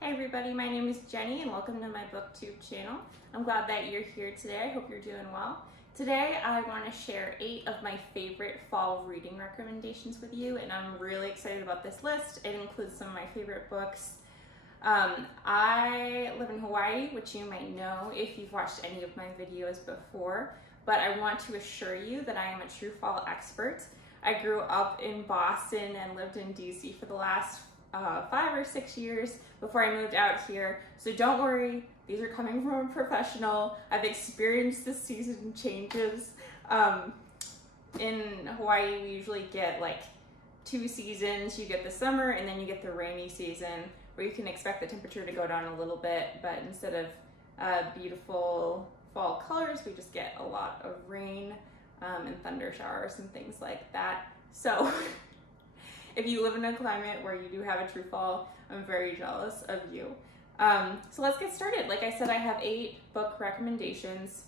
Hey everybody, my name is Jenny and welcome to my booktube channel. I'm glad that you're here today. I hope you're doing well. Today I want to share 8 of my favorite fall reading recommendations with you, and I'm really excited about this list. It includes some of my favorite books. I live in Hawaii, which you might know if you've watched any of my videos before, but I want to assure you that I am a true fall expert. I grew up in Boston and lived in DC for the last 5 or 6 years before I moved out here. So don't worry, these are coming from a professional. I've experienced the season changes. In Hawaii, we usually get like 2 seasons. You get the summer and then you get the rainy season where you can expect the temperature to go down a little bit, but instead of beautiful fall colors, we just get a lot of rain and thunder showers and things like that. So if you live in a climate where you do have a true fall, I'm very jealous of you. So let's get started. Like I said, I have 8 book recommendations.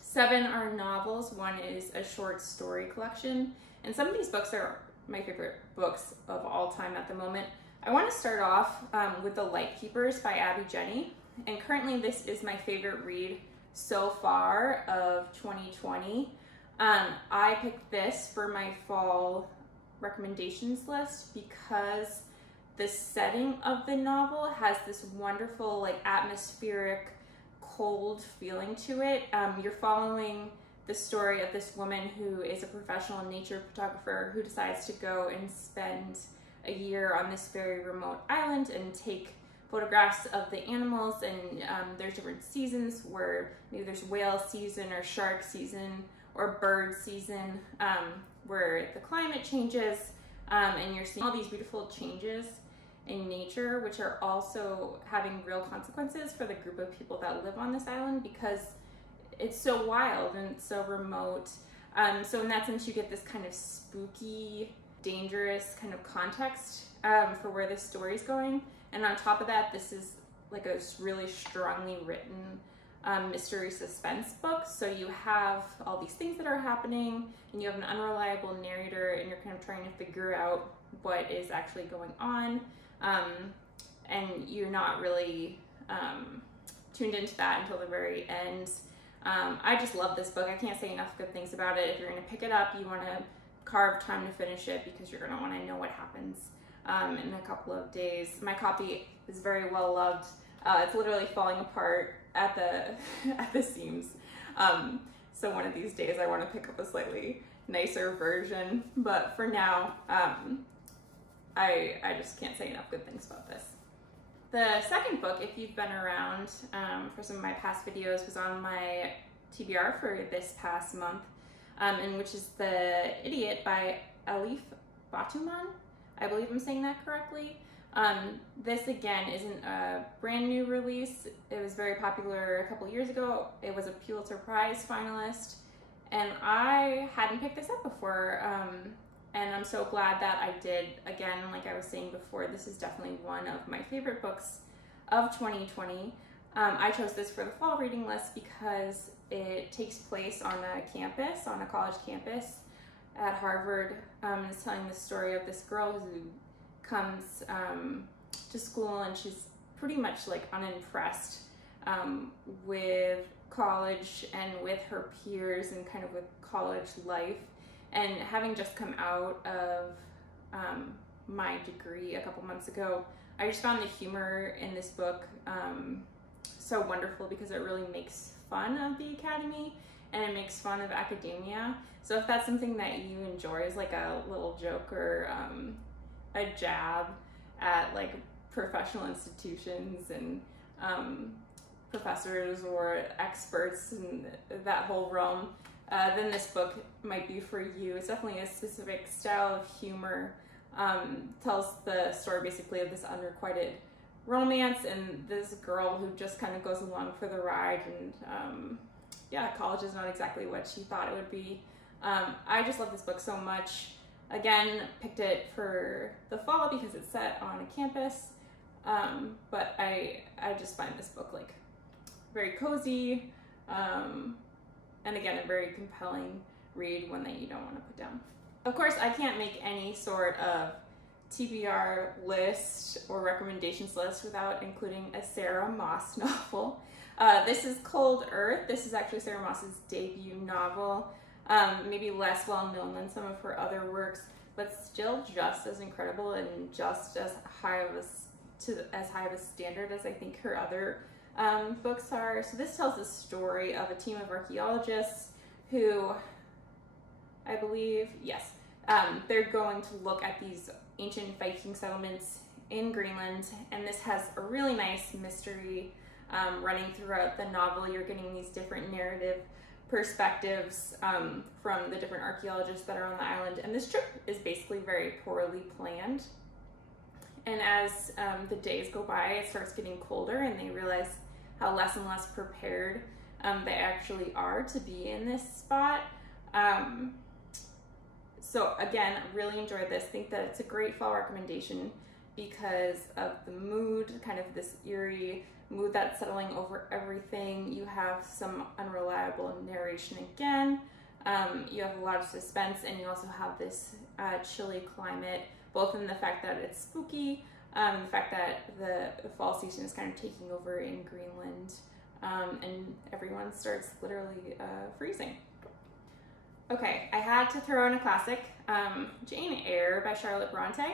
7 are novels. 1 is a short story collection. And some of these books are my favorite books of all time at the moment. I want to start off with The Lightkeepers by Geni. And currently this is my favorite read so far of 2020. I picked this for my fall recommendations list because the setting of the novel has this wonderful, like, atmospheric, cold feeling to it. You're following the story of this woman who is a professional nature photographer who decides to go and spend a year on this very remote island and take photographs of the animals, and there's different seasons where maybe there's whale season or shark season or bird season, where the climate changes, and you're seeing all these beautiful changes in nature, which are also having real consequences for the group of people that live on this island because it's so wild and so remote. So in that sense, you get this kind of spooky, dangerous kind of context for where this story's going. And on top of that, this is like a really strongly written mystery suspense book. So you have all these things that are happening and you have an unreliable narrator and you're kind of trying to figure out what is actually going on. And you're not really tuned into that until the very end. I just love this book. I can't say enough good things about it. If you're going to pick it up, you want to carve time to finish it because you're going to want to know what happens in a couple of days. My copy is very well loved. It's literally falling apart at the seams. So one of these days I want to pick up a slightly nicer version, but for now, I just can't say enough good things about this. The second book, if you've been around for some of my past videos, was on my TBR for this past month, and which is The Idiot by Elif Batuman. I believe I'm saying that correctly. This again isn't a brand new release. It was very popular a couple years ago. It was a Pulitzer Prize finalist, and I hadn't picked this up before, and I'm so glad that I did. Again, like I was saying before, this is definitely one of my favorite books of 2020. I chose this for the fall reading list because it takes place on a campus, on a college campus at Harvard. It's telling the story of this girl who comes to school and she's pretty much like unimpressed with college and with her peers and kind of with college life. And having just come out of my degree a couple months ago, I just found the humor in this book so wonderful because it really makes fun of the academy and it makes fun of academia. So if that's something that you enjoy, is like a little joke or a jab at like professional institutions and professors or experts in that whole realm, then this book might be for you. It's definitely a specific style of humor. Tells the story basically of this unrequited romance and this girl who just kind of goes along for the ride, and yeah, college is not exactly what she thought it would be. I just love this book so much. Again, picked it for the fall because it's set on a campus, but I just find this book like very cozy, and again, a very compelling read, one that you don't want to put down. Of course, I can't make any sort of TBR list or recommendations list without including a Sarah Moss novel. This is Cold Earth. This is actually Sarah Moss's debut novel. Maybe less well known than some of her other works, but still just as incredible and just as high of a standard as I think her other books are. So this tells the story of a team of archaeologists who, I believe, yes, they're going to look at these ancient Viking settlements in Greenland, and this has a really nice mystery running throughout the novel. You're getting these different narrative perspectives from the different archaeologists that are on the island, and this trip is basically very poorly planned. And as the days go by, it starts getting colder, and they realize how less and less prepared they actually are to be in this spot. So again, really enjoyed this. Think that it's a great fall recommendation because of the mood, kind of this eerie mood that's settling over everything. You have some unreliable narration again. You have a lot of suspense, and you also have this chilly climate, both in the fact that it's spooky, the fact that the fall season is kind of taking over in Greenland, and everyone starts literally freezing. Okay, I had to throw in a classic, Jane Eyre by Charlotte Brontë,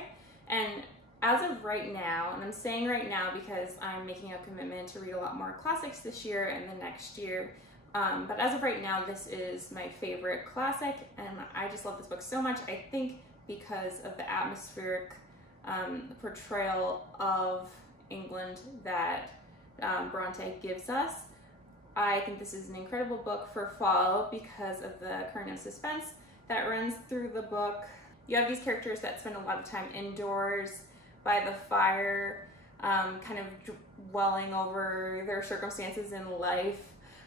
and as of right now, and I'm saying right now because I'm making a commitment to read a lot more classics this year and the next year, but as of right now, this is my favorite classic, and I just love this book so much. I think because of the atmospheric portrayal of England that Brontë gives us. I think this is an incredible book for fall because of the current of suspense that runs through the book. You have these characters that spend a lot of time indoors by the fire, kind of dwelling over their circumstances in life,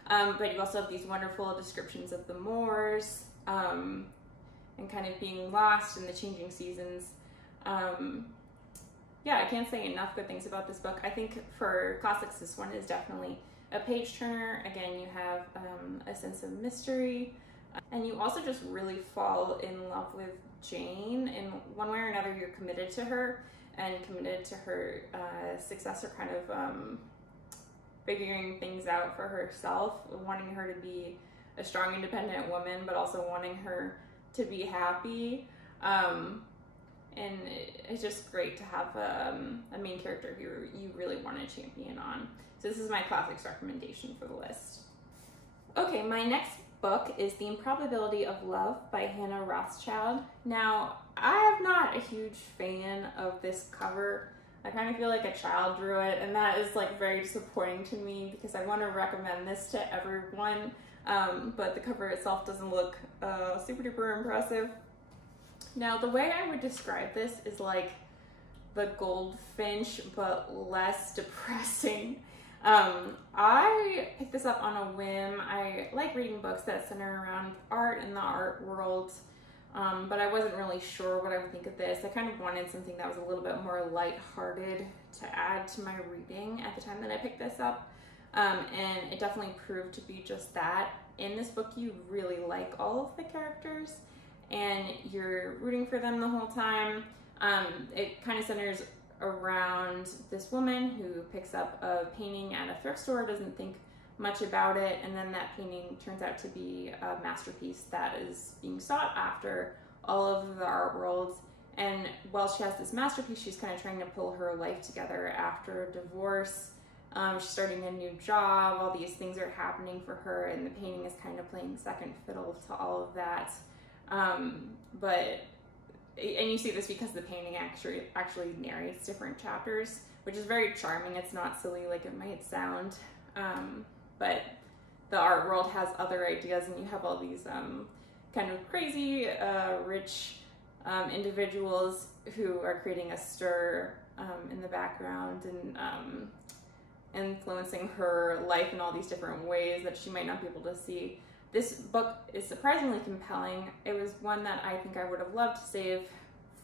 but you also have these wonderful descriptions of the moors, and kind of being lost in the changing seasons. Yeah, I can't say enough good things about this book. I think for classics, this one is definitely a page turner. Again, you have a sense of mystery, and you also just really fall in love with Jane. In one way or another, you're committed to her and committed to her success, or kind of figuring things out for herself, wanting her to be a strong, independent woman, but also wanting her to be happy. And it's just great to have a main character who you really want to champion on. So this is my classics recommendation for the list. Okay, my next book is The Improbability of Love by Hannah Rothschild. Now, I am not a huge fan of this cover. I kind of feel like a child drew it, and that is like very disappointing to me because I want to recommend this to everyone, but the cover itself doesn't look super duper impressive. Now, the way I would describe this is like the Goldfinch, but less depressing. I picked this up on a whim. I like reading books that center around art and the art world, but I wasn't really sure what I would think of this. I kind of wanted something that was a little bit more lighthearted to add to my reading at the time that I picked this up, and it definitely proved to be just that. In this book, you really like all of the characters, and you're rooting for them the whole time. It kind of centers around this woman who picks up a painting at a thrift store, doesn't think much about it, and then that painting turns out to be a masterpiece that is being sought after all of the art world. And while she has this masterpiece, she's kind of trying to pull her life together after a divorce. She's starting a new job, all these things are happening for her, and the painting is kind of playing second fiddle to all of that. And you see this because the painting actually narrates different chapters, which is very charming. It's not silly like it might sound, but the art world has other ideas, and you have all these kind of crazy, rich individuals who are creating a stir in the background and influencing her life in all these different ways that she might not be able to see. This book is surprisingly compelling. It was one that I think I would have loved to save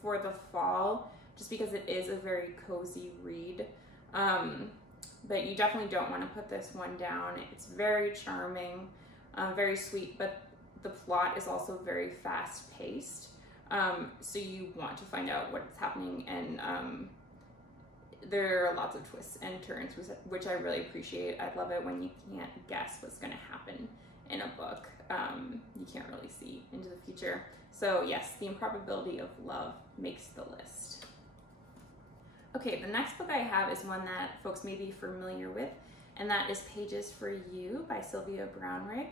for the fall, just because it is a very cozy read. But you definitely don't want to put this one down. It's very charming, very sweet, but the plot is also very fast-paced. So you want to find out what's happening, and there are lots of twists and turns, which I really appreciate. I love it when you can't guess what's going to happen in a book. You can't really see into the future. So yes, The Improbability of Love makes the list. Okay, the next book I have is one that folks may be familiar with, and that is Pages for You by Sylvia Brownrigg.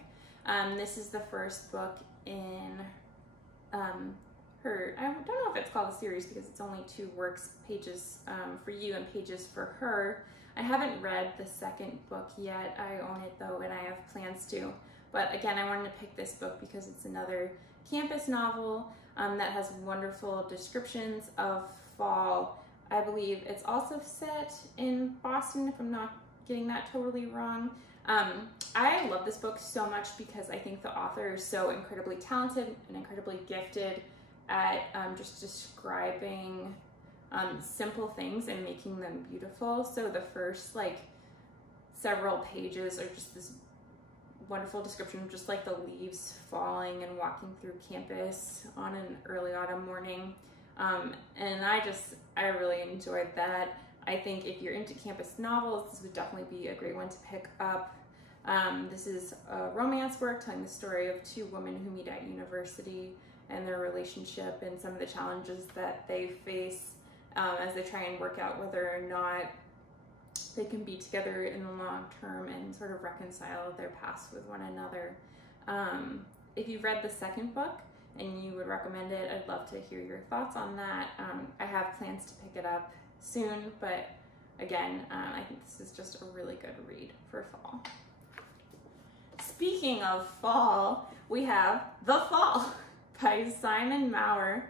This is the first book in her, I don't know if it's called a series because it's only 2 works, Pages for You and Pages for Her. I haven't read the second book yet. I own it though, and I have plans to. But again, I wanted to pick this book because it's another campus novel that has wonderful descriptions of fall. I believe it's also set in Boston, if I'm not getting that totally wrong. I love this book so much because I think the author is so incredibly talented and incredibly gifted at just describing simple things and making them beautiful. So the first like several pages are just this wonderful description of just like the leaves falling and walking through campus on an early autumn morning. And I really enjoyed that. I think if you're into campus novels, this would definitely be a great one to pick up. This is a romance work telling the story of 2 women who meet at university and their relationship and some of the challenges that they face as they try and work out whether or not they can be together in the long term and sort of reconcile their past with one another. If you've read the second book and you would recommend it, I'd love to hear your thoughts on that. I have plans to pick it up soon, but again, I think this is just a really good read for fall. Speaking of fall, we have The Fall by Simon Mawer.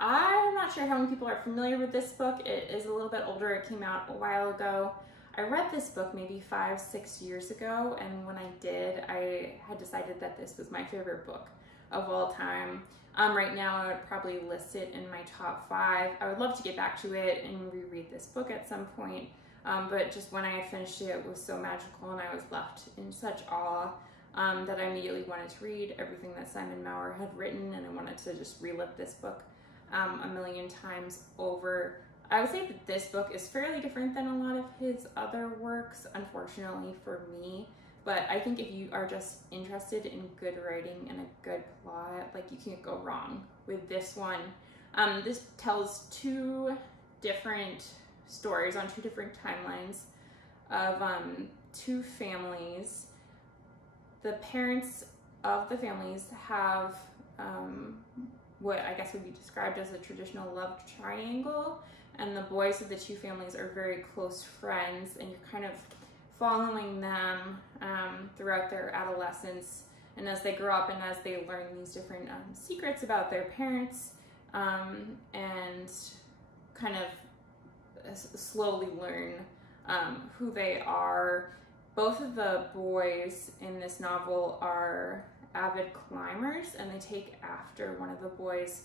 I'm not sure how many people are familiar with this book. It is a little bit older. It came out a while ago. I read this book maybe 5-6 years ago, and when I did, I had decided that this was my favorite book of all time. Right now, I would probably list it in my top 5. I would love to get back to it and reread this book at some point, but just when I had finished it, it was so magical, and I was left in such awe that I immediately wanted to read everything that Simon Mawer had written, and I wanted to just relive this book a million times over. I would say that this book is fairly different than a lot of his other works, unfortunately for me. But I think if you are just interested in good writing and a good plot, like, you can't go wrong with this one. This tells 2 different stories on 2 different timelines of 2 families. The parents of the families have what I guess would be described as a traditional love triangle, and the boys of the 2 families are very close friends, and you're kind of following them throughout their adolescence and as they grow up and as they learn these different secrets about their parents and kind of slowly learn who they are. Both of the boys in this novel are avid climbers, and they take after one of the boys'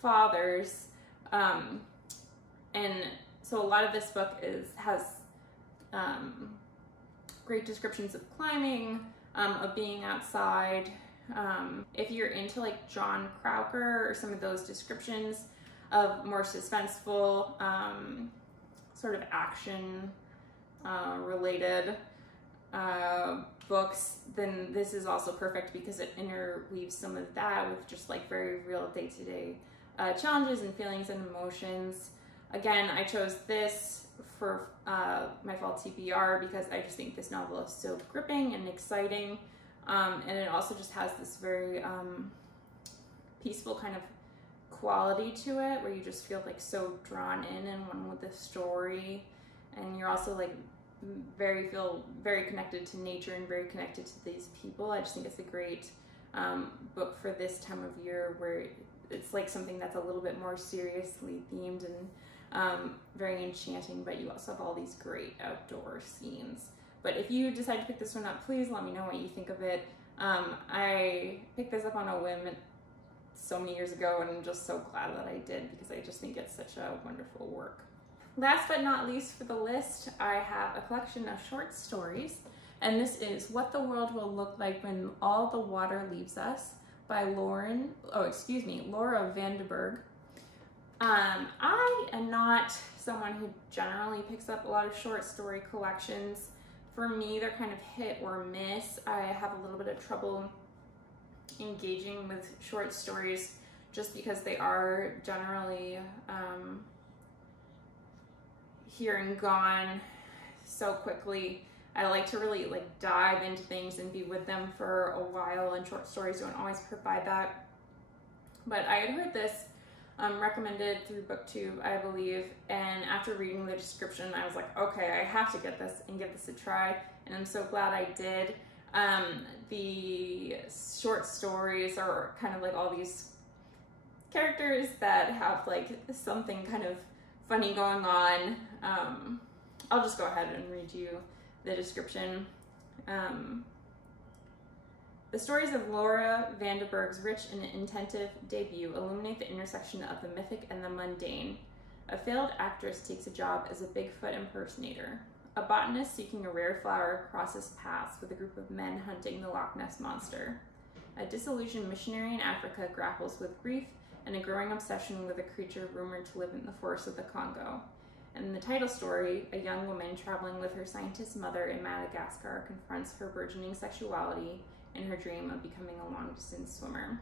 fathers. And so a lot of this book has great descriptions of climbing, of being outside. If you're into like John Crowker or some of those descriptions of more suspenseful sort of action related books, then this is also perfect because it interweaves some of that with just like very real day-to-day challenges and feelings and emotions. Again, I chose this for my fall TBR because I just think this novel is so gripping and exciting, and it also just has this very peaceful kind of quality to it where you just feel like so drawn in and one with the story, and you're also like feel very connected to nature and very connected to these people. I just think it's a great book for this time of year where it's like something that's a little bit more seriously themed and very enchanting, but you also have all these great outdoor scenes. But if you decide to pick this one up, please let me know what you think of it. I picked this up on a whim so many years ago, and I'm just so glad that I did because I just think it's such a wonderful work. Last but not least for the list, I have a collection of short stories, and this is What the World Will Look Like When All the Water Leaves Us by Laura Vandenberg. I am not someone who generally picks up a lot of short story collections. For me, they're kind of hit or miss. I have a little bit of trouble engaging with short stories just because they are generally here and gone so quickly. I like to really like dive into things and be with them for a while, and short stories don't always provide that. But I had heard this recommended through BookTube, I believe, and after reading the description, I was like, okay, I have to get this and give this a try, and I'm so glad I did. The short stories are kind of like all these characters that have like something kind of funny going on. I'll just go ahead and read you the description. The stories of Laura Vandenberg's rich and intensive debut illuminate the intersection of the mythic and the mundane. A failed actress takes a job as a Bigfoot impersonator. A botanist seeking a rare flower crosses paths with a group of men hunting the Loch Ness Monster. A disillusioned missionary in Africa grapples with grief and a growing obsession with a creature rumored to live in the forests of the Congo. And in the title story, a young woman traveling with her scientist mother in Madagascar confronts her burgeoning sexuality in her dream of becoming a long-distance swimmer.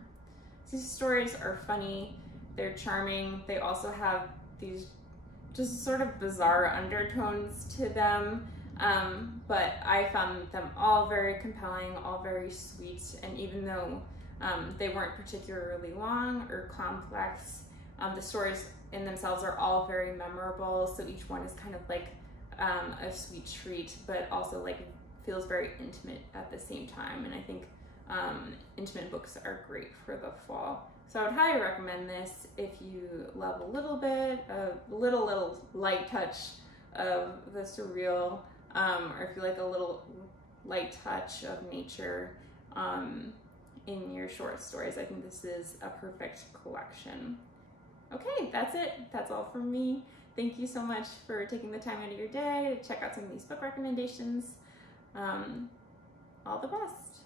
These stories are funny, they're charming, they also have these just sort of bizarre undertones to them, but I found them all very compelling, all very sweet, and even though they weren't particularly long or complex, the stories in themselves are all very memorable, so each one is kind of like a sweet treat, but also like feels very intimate at the same time. And I think intimate books are great for the fall. So I would highly recommend this if you love a little bit, a little light touch of the surreal, or if you like a little light touch of nature in your short stories. I think this is a perfect collection. Okay, that's it. That's all from me. Thank you so much for taking the time out of your day to check out some of these book recommendations. All the best.